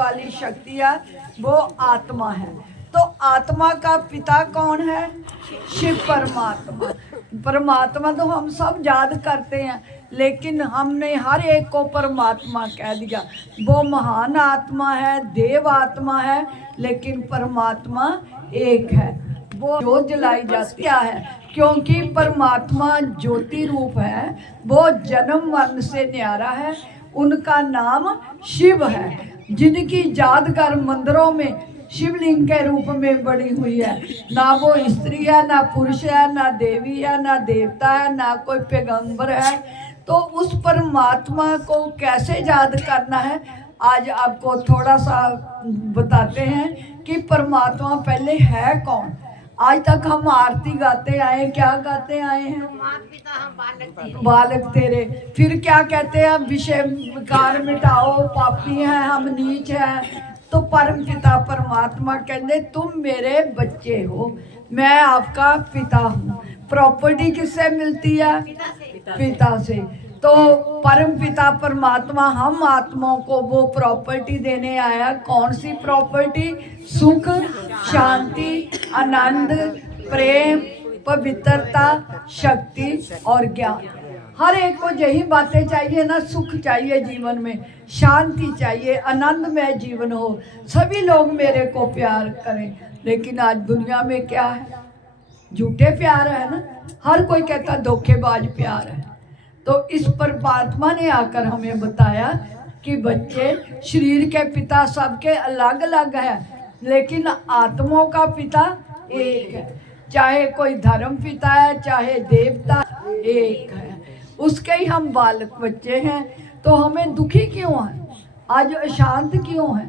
वाली शक्ति है वो आत्मा है। तो आत्मा का पिता कौन है? शिव परमात्मा। परमात्मा तो हम सब याद करते हैं, लेकिन हमने हर एक को परमात्मा कह दिया। वो महान आत्मा है, देव आत्मा है, लेकिन परमात्मा एक है। वो ज्योत जलाई जाती है क्योंकि परमात्मा ज्योति रूप है। वो जन्म मरण से न्यारा है। उनका नाम शिव है, जिनकी यादगार मंदिरों में शिवलिंग के रूप में बनी हुई है। ना वो स्त्री है, ना पुरुष है, ना देवी है, ना देवता है, ना कोई पैगंबर है। तो उस परमात्मा को कैसे याद करना है, आज आपको थोड़ा सा बताते हैं कि परमात्मा पहले है कौन। आज तक हम आरती गाते आए, क्या गाते आए हैं? बालक तेरे। फिर क्या कहते हैं? विषय विकार मिटाओ, पापी हैं हम, नीच हैं। तो परम पिता परमात्मा कहते तुम मेरे बच्चे हो, मैं आपका पिता हूँ। प्रॉपर्टी किससे मिलती है? पिता से। तो परम पिता परमात्मा हम आत्माओं को वो प्रॉपर्टी देने आया। कौन सी प्रॉपर्टी? सुख, शांति, आनंद, प्रेम, पवित्रता, शक्ति और ज्ञान। हर एक को यही बातें चाहिए ना। सुख चाहिए जीवन में, शांति चाहिए, आनंदमय जीवन हो, सभी लोग मेरे को प्यार करें। लेकिन आज दुनिया में क्या है? झूठे प्यार है ना। हर कोई कहता धोखेबाज प्यार है। तो इस परमात्मा ने आकर हमें बताया कि बच्चे, शरीर के पिता सबके अलग अलग है, लेकिन आत्माओं का पिता एक है। चाहे कोई धर्म पिता है, चाहे देवता, एक है। उसके ही हम बालक बच्चे हैं। तो हमें दुखी क्यों है? आज अशांत क्यों है?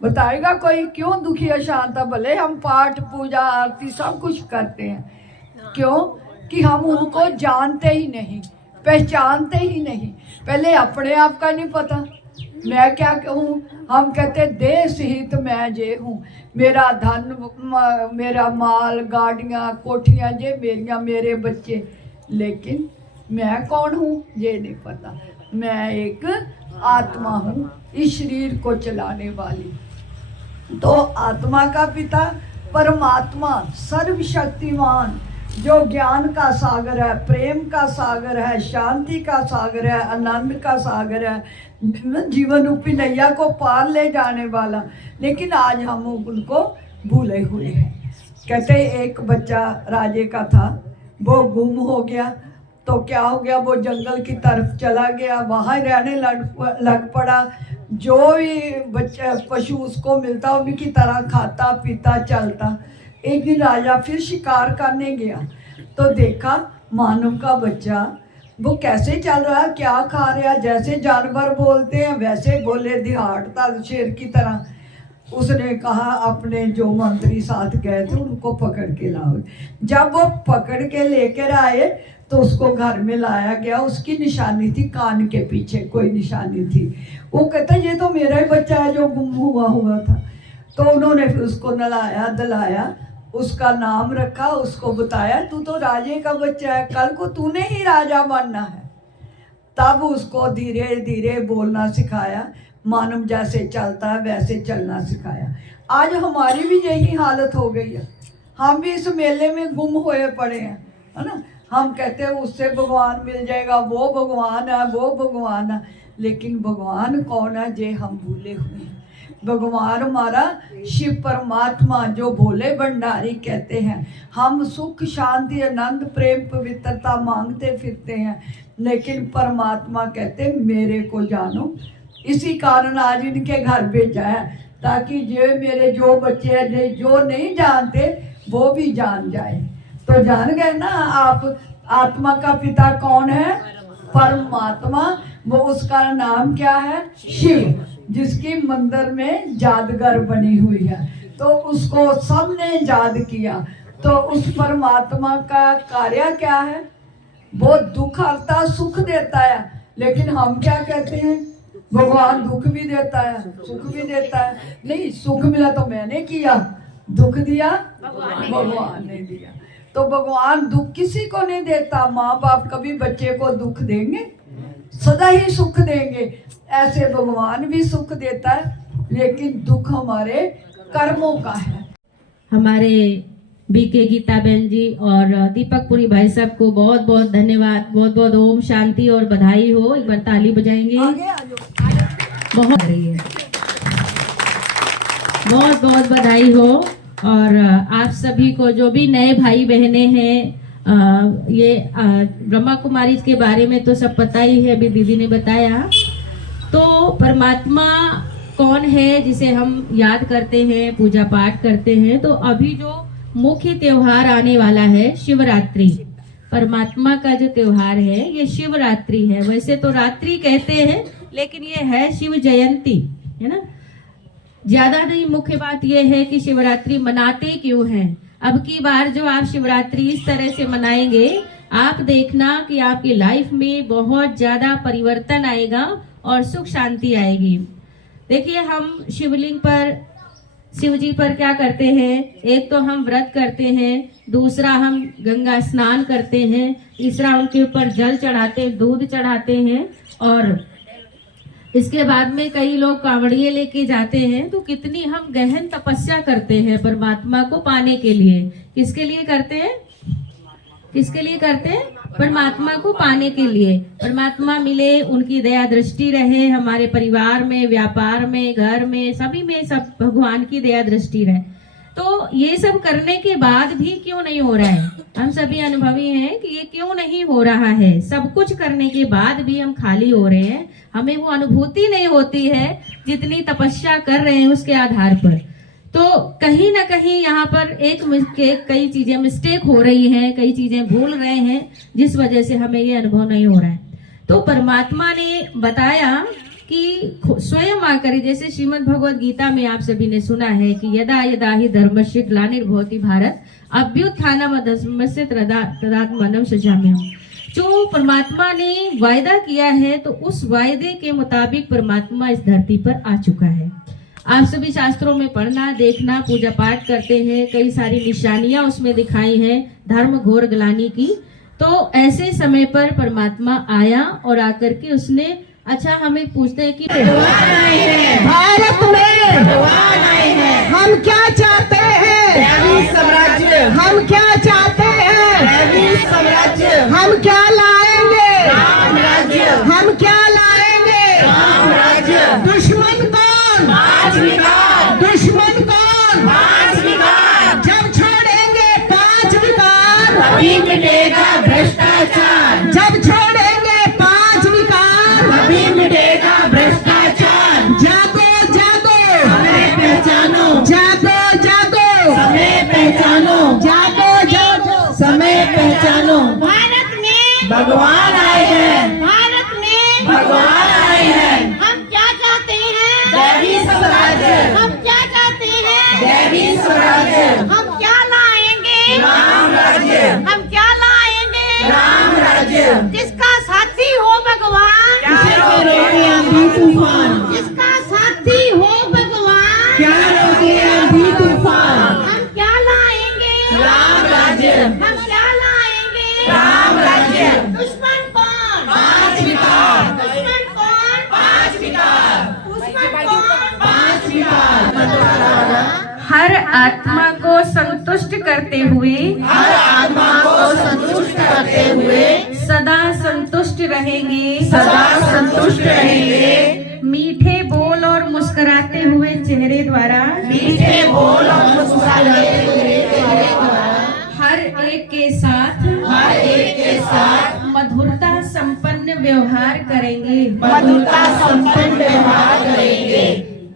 बताएगा कोई क्यों दुखी अशांत है? भले हम पाठ पूजा आरती सब कुछ करते हैं, क्यों? कि हम उनको जानते ही नहीं, पहचानते ही नहीं। पहले अपने आप का नहीं पता, मैं क्या कहूँ। हम कहते देश हित मैं जे हूँ, मेरा धन, मेरा माल, गाड़ियाँ, कोठियाँ ये मेरियाँ, मेरे बच्चे। लेकिन मैं कौन हूँ ये नहीं पता। मैं एक आत्मा हूँ, इस शरीर को चलाने वाली। तो आत्मा का पिता परमात्मा सर्वशक्तिमान, जो ज्ञान का सागर है, प्रेम का सागर है, शांति का सागर है, आनंद का सागर है, जीवन रूपी नैया को पार ले जाने वाला। लेकिन आज हम उनको भूले हुए हैं। कहते एक बच्चा राजे का था, वो गुम हो गया। तो क्या हो गया? वो जंगल की तरफ चला गया, वहाँ रहने लग पड़ा। जो भी बच्चा पशु उसको मिलता उनकी तरह खाता पीता चलता। एक दिन राजा फिर शिकार करने गया तो देखा मानव का बच्चा वो कैसे चल रहा है, क्या खा रहा है। जैसे जानवर बोलते हैं वैसे बोले, दिहाड़ता शेर की तरह। उसने कहा अपने जो मंत्री साथ गए थे उनको पकड़ के लाओ। जब वो पकड़ के लेकर आए तो उसको घर में लाया गया। उसकी निशानी थी कान के पीछे, कोई निशानी थी। वो कहता ये तो मेरा ही बच्चा है जो गुम हुआ था। तो उन्होंने फिर उसको नहलाया धुलाया, उसका नाम रखा, उसको बताया तू तो राजे का बच्चा है, कल को तूने ही राजा बनना है। तब उसको धीरे धीरे बोलना सिखाया, मानव जैसे चलता है वैसे चलना सिखाया। आज हमारी भी यही हालत हो गई है। हम भी इस मेले में गुम हुए पड़े हैं, है ना। हम कहते हैं उससे भगवान मिल जाएगा, वो भगवान है, वो भगवान है। लेकिन भगवान कौन है जे हम भूले हुए हैं। भगवान हमारा शिव परमात्मा जो भोले भंडारी कहते हैं। हम सुख शांति आनंद प्रेम पवित्रता मांगते फिरते हैं, लेकिन परमात्मा कहते मेरे को जानो। इसी कारण आज इनके घर भेजा है ताकि ये मेरे जो बच्चे हैं जो नहीं जानते वो भी जान जाए। तो जान गए ना आप, आत्मा का पिता कौन है? परमात्मा। वो उसका नाम क्या है? शिव, जिसकी मंदिर में जादगर बनी हुई है। तो उसको सबने याद किया। तो उस परमात्मा का कार्य क्या है? वो दुख हरता सुख देता है। लेकिन हम क्या कहते हैं? भगवान दुख भी देता है सुख भी देता है। नहीं, सुख मिला तो मैंने किया, दुख दिया भगवान ने दिया। तो भगवान दुख किसी को नहीं देता। माँ बाप कभी बच्चे को दुख देंगे? सदा ही सुख देंगे। ऐसे भगवान भी सुख देता है। लेकिन दुख हमारे कर्मों का है। हमारे बीके गीता बहन जी और दीपक पुरी भाई साहब को बहुत बहुत धन्यवाद, बहुत बहुत ओम शांति और बधाई हो। एक बार ताली बजाएंगे। आगे आ जाओ। बहुत रही है, बहुत बहुत बधाई हो। और आप सभी को जो भी नए भाई बहने हैं, ये ब्रह्मा कुमारी के बारे में तो सब पता ही है, अभी दीदी ने बताया। तो परमात्मा कौन है जिसे हम याद करते हैं, पूजा पाठ करते हैं। तो अभी जो मुख्य त्योहार आने वाला है शिवरात्रि, परमात्मा का जो त्योहार है ये शिवरात्रि है। वैसे तो रात्रि कहते हैं, लेकिन ये है शिव जयंती, है ना। ज्यादा नहीं, मुख्य बात यह है कि शिवरात्रि मनाते क्यों हैं। अब की बार जो आप शिवरात्रि इस तरह से मनाएंगे, आप देखना कि आपकी लाइफ में बहुत ज्यादा परिवर्तन आएगा और सुख शांति आएगी। देखिए, हम शिवलिंग पर, शिव जी पर क्या करते हैं, एक तो हम व्रत करते हैं, दूसरा हम गंगा स्नान करते हैं, तीसरा उनके ऊपर जल चढ़ाते, दूध चढ़ाते हैं, और इसके बाद में कई लोग कांवड़िए लेके जाते हैं। तो कितनी हम गहन तपस्या करते हैं परमात्मा को पाने के लिए। किसके लिए करते हैं, किसके लिए करते हैं, परमात्मा को पाने के लिए। परमात्मा मिले, उनकी दया दृष्टि रहे हमारे परिवार में, व्यापार में, घर में, सभी में, सब भगवान की दया दृष्टि रहे। तो ये सब करने के बाद भी क्यों नहीं हो रहा है, हम सभी अनुभवी हैं कि ये क्यों नहीं हो रहा है। सब कुछ करने के बाद भी हम खाली हो रहे हैं, हमें वो अनुभूति नहीं होती है जितनी तपस्या कर रहे हैं उसके आधार पर। तो कहीं ना कहीं यहाँ पर कई चीजें मिस्टेक हो रही हैं, कई चीजें भूल रहे हैं, जिस वजह से हमें ये अनुभव नहीं हो रहा है। तो परमात्मा ने बताया कि स्वयं आकर, जैसे श्रीमद् भगवद गीता में आप सभी ने सुना है कि यदा यदा ही धर्मस्य ग्लानिर्भवति भारत अभ्युत्थानम् अधर्मस्य तदात्मानं सृजाम्यहम्। जो परमात्मा ने वायदा किया है, तो उस वायदे के मुताबिक परमात्मा इस धरती पर आ चुका है। आप सभी शास्त्रों में पढ़ना, देखना, पूजा पाठ करते हैं, कई सारी निशानियां उसमें दिखाई हैं धर्म घोर ग्लानि की। तो ऐसे समय पर परमात्मा आया और आकर के उसने, अच्छा हमें पूछते हैं कि भगवान आए हैं, भारत में भगवान आए हैं। हम क्या चाहते हैं, दैवी साम्राज्य। हम क्या चाहते हैं, दैवी साम्राज्य। हम क्या लाएंगे, राम राज्य। हम क्या लाएंगे, राम राज्य। दुश्मन कौन, पांच विकार। दुश्मन कौन, पांच विकार। जब छोड़ेंगे पांच विकार, तभी मिटेगा भ्रष्टाचार। जब छोड़ेंगे पांच विकार, तभी मिटेगा भ्रष्टाचार। जागो जागो, समय पहचानो। जागो जागो, समय पहचानो। जागो जागो, समय पहचानो। भारत में भगवान आए हैं, भारत में भगवान आए हैं। हम क्या चाहते हैं, दैवी स्वराज्य। हम क्या चाहते हैं, दैवी स्वराज्य। हम क्या लाएंगे, राम राज्य। हम क्या लाएंगे, राम राज्य। जिसका साथी हो भगवान, क्या रोके आंधी तूफान। जिसका साथी हो भगवान, क्या रोके आंधी तूफान। हम क्या लाएंगे, राम राज्य। हम क्या लाएंगे, राम राज्य। दुश्मन कौन, पांच विकार। दुश्मन कौन, पांच विकार। दुश्मन कौन, पांच विकार। हर आत्मा को संतुष्ट करते हुए, हर आत्मा को संतुष्ट करते हुए, सदा संतुष्ट रहेंगे, सदा संतुष्ट रहेंगे। मीठे बोल और मुस्कुराते हुए चेहरे द्वारा, मीठे बोल और मुस्कुराते हुए चेहरे द्वारा, हर एक के साथ, हर एक के साथ मधुरता संपन्न व्यवहार करेंगे, मधुरता संपन्न व्यवहार करेंगे।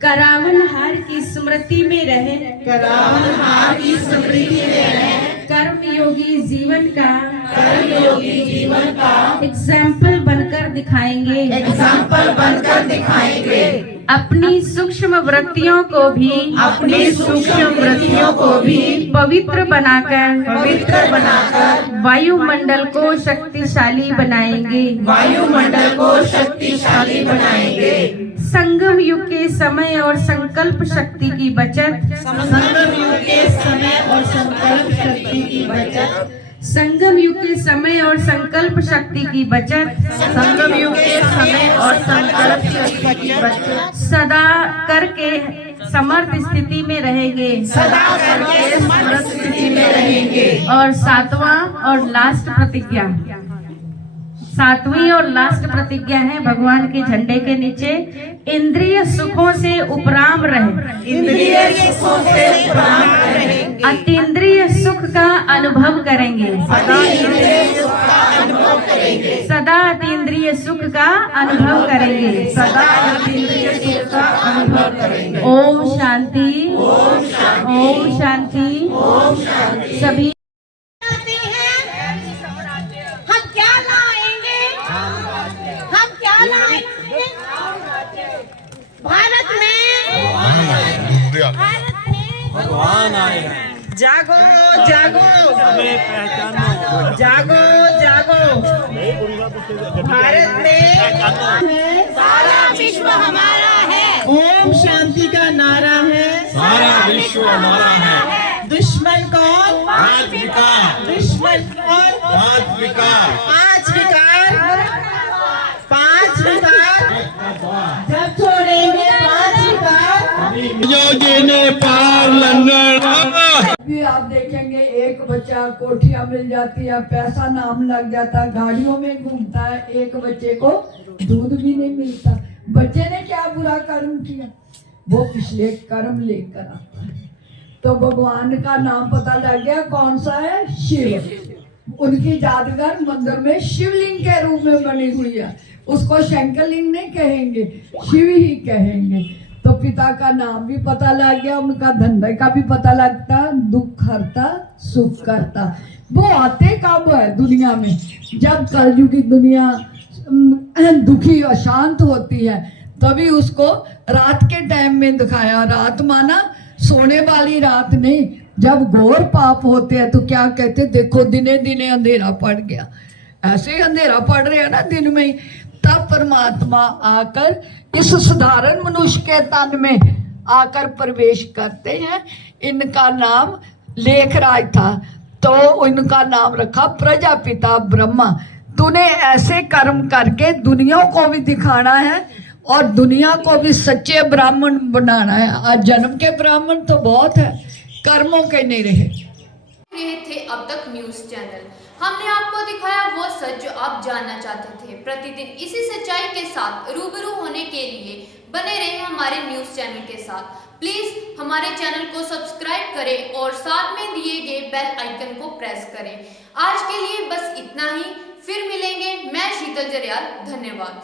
करावन हार की स्मृति में रहे, करावन हार की स्मृति में रहे। कर्म योगी जीवन का, कर्म योगी जीवन का एग्जाम्पल बनकर दिखाएंगे, एग्जाम्पल बनकर दिखाएंगे। अपनी सूक्ष्म वृत्तियों को भी, अपनी सूक्ष्म वृत्तियों को भी पवित्र बनाकर, पवित्र बनाकर वायुमंडल को शक्तिशाली बनाएंगे, वायुमंडल को शक्तिशाली बनाएंगे। संगम युग के समय और संकल्प शक्ति की बचत, संगम युग के समय और संकल्प शक्ति की बचत, संगम युग के समय और संकल्प शक्ति की बचत, संगम युग के समय और संकल्प शक्ति की बचत सदा करके समर्थ स्थिति में रहेंगे, सदा करके समर्थ स्थिति में रहेंगे। और सातवीं और लास्ट प्रतिज्ञा है भगवान के झंडे के नीचे, इंद्रिय सुखों से उपराम रहे, इंद्रिय सुखों से उपराम रहेंगे, अतीन्द्रिय सुख का अनुभव करेंगे, सदा इंद्रिय सुख का अनुभव करेंगे, सदा अतीन्द्रिय सुख का अनुभव करेंगे, सदा इंद्रिय सुख का अनुभव करेंगे। ओम शांति, ओम शांति, ओम शांति। सभी हम क्या लाएंगे? हम क्या लाएंगे? भारत में भगवान आए हैं। जागो जागो जागो जागो, भारत में सारा विश्व हमारा है। ओम शांति का नारा है, सारा विश्व हमारा है। दुश्मन कौन? आज विकार, दुश्मन कौन? आज विकार, पांच विकार, पांच विकार जब छोड़ेंगे पांच विकार। योगी ने पार लंगर भी आप देखेंगे एक बच्चा कोठियां मिल जाती है, पैसा नाम लग जाता, गाड़ियों में घूमता है, एक बच्चे को दूध भी नहीं मिलता। बच्चे ने क्या बुरा कर्म किया? वो पिछले कर्म लेकर आता है। तो भगवान का नाम पता लग गया कौन सा है? शिव। उनकी जादूगर मंदिर में शिवलिंग के रूप में बनी हुई है, उसको शंकरलिंग नहीं कहेंगे, शिव ही कहेंगे। तो पिता का नाम भी पता लग गया, उनका धंधे का भी पता लगता, दुख हरता सुख करता। वो आते कब है दुनिया में? जब कलयुग की दुनिया दुखी अशांत होती है, तभी उसको रात के टाइम में दिखाया। रात माना सोने वाली रात नहीं, जब घोर पाप होते हैं तो क्या कहते, देखो दिने दिने अंधेरा पड़ गया। ऐसे ही अंधेरा पड़ रहा है ना दिन में ही। तब परमात्मा आकर इस साधारण मनुष्य के तन में आकर प्रवेश करते हैं। इनका नाम लेखराज था, तो इनका नाम रखा प्रजापिता ब्रह्मा। तूने ऐसे कर्म करके दुनिया को भी दिखाना है और दुनिया को भी सच्चे ब्राह्मण बनाना है। आज जन्म के ब्राह्मण तो बहुत है, कर्मों के नहीं रहे। ये थे अब तक न्यूज चैनल। हमने आपको दिखाया वो सच जो आप जानना चाहते थे। प्रतिदिन इसी सच्चाई के साथ रूबरू होने के लिए बने रहे हमारे न्यूज चैनल के साथ। प्लीज हमारे चैनल को सब्सक्राइब करें और साथ में दिए गए बेल आइकन को प्रेस करें। आज के लिए बस इतना ही, फिर मिलेंगे। मैं शीतल जरियाल, धन्यवाद।